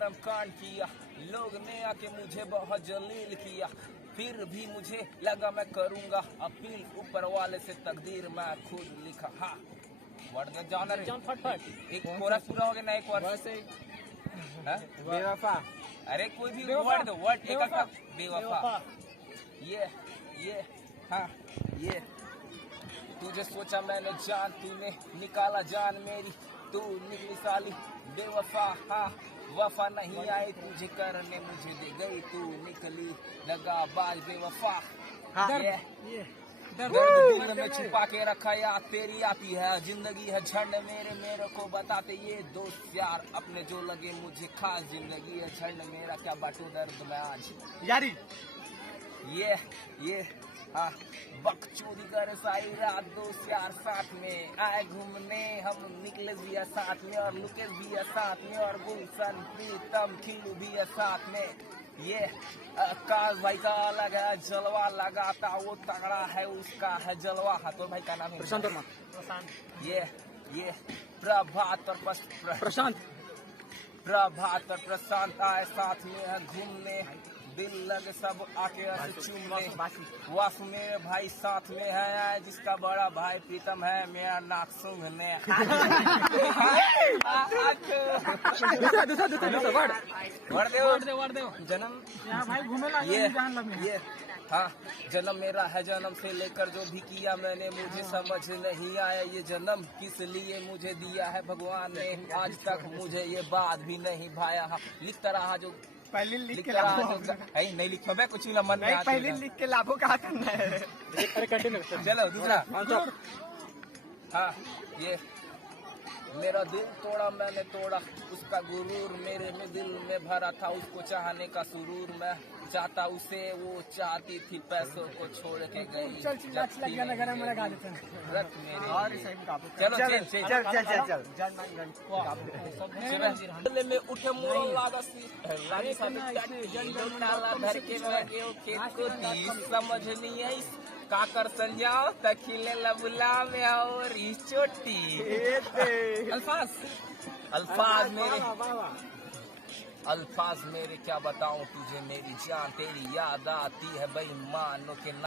कर्म कांड किया, लोग ने आके मुझे बहुत जलील किया, फिर भी मुझे लगा मैं करूंगा अपील, ऊपर वाले से तकदीर मैं खुद लिखा। हाँ वर्ड जाना रे फटफट, एक कोरस पूरा हो गया ना, एक वर्ड से बेवफा। अरे कोई भी वर्ड दो, वर्ड एक का बेवफा। ये हाँ ये तुझे सोचा मैंने जान, तूने निकाला जान मेरी, तू निकली साली बेवफा। हाँ वफा नहीं आई तुझे करने, मुझे दे गई तू निकली दगाबाज बेवफा। दर्द दिल में छुपा के रखा याद तेरी आती है, जिंदगी है झंड मेरे को बताते ये दोस्त यार अपने जो लगे मुझे खास, जिंदगी है झंड मेरा क्या बाटू दर्द में आज यारी। ये हाँ बकचोदी कर सारी रात दोस्त यार साथ में आए घूमने, हम निकले भी है साथ में और लुकेश भी है साथ में और गुलशन प्रीतम खिल्लू भी है साथ में। ये काश भाई का अलग है जलवा लगाता, वो तगड़ा है उसका है जलवा। हाँ तो भाई का नाम है प्रशांत। ये प्रभात और प्रशांत आए साथ में है घूमने, दिल लगे सब आके चूमने, वासु मेरे भाई साथ में है, जिसका बड़ा भाई प्रीतम है मेरा नाक सूंघने। जन्म भाई घूमेला ये हाँ जन्म मेरा है, जन्म से लेकर जो भी किया मैंने मुझे समझ नहीं आया, ये जन्म किस लिए मुझे दिया है भगवान ने, आज तक मुझे ये बात भी नहीं भाया। हाँ लिखता रहा जो पहले लिख के लाभों नहीं लिखो मैं कुछ मन में पहले लिख के लाभों का करना है। चलो दूसरा। हाँ ये मेरा दिल तोड़ा मैंने तोड़ा, उसका गुरूर मेरे में दिल में भरा था, उसको चाहने का सुरूर मैं चाहता उसे, वो चाहती थी पैसों को छोड़ के गई। चलो चल में उठे मोड़ लागा धर के समझ नहीं आई काकर संजाओ तखिले लबुला में और चोटी। अल्फाज मेरे क्या बताऊं तुझे, मेरी जान तेरी याद आती है बेईमानों के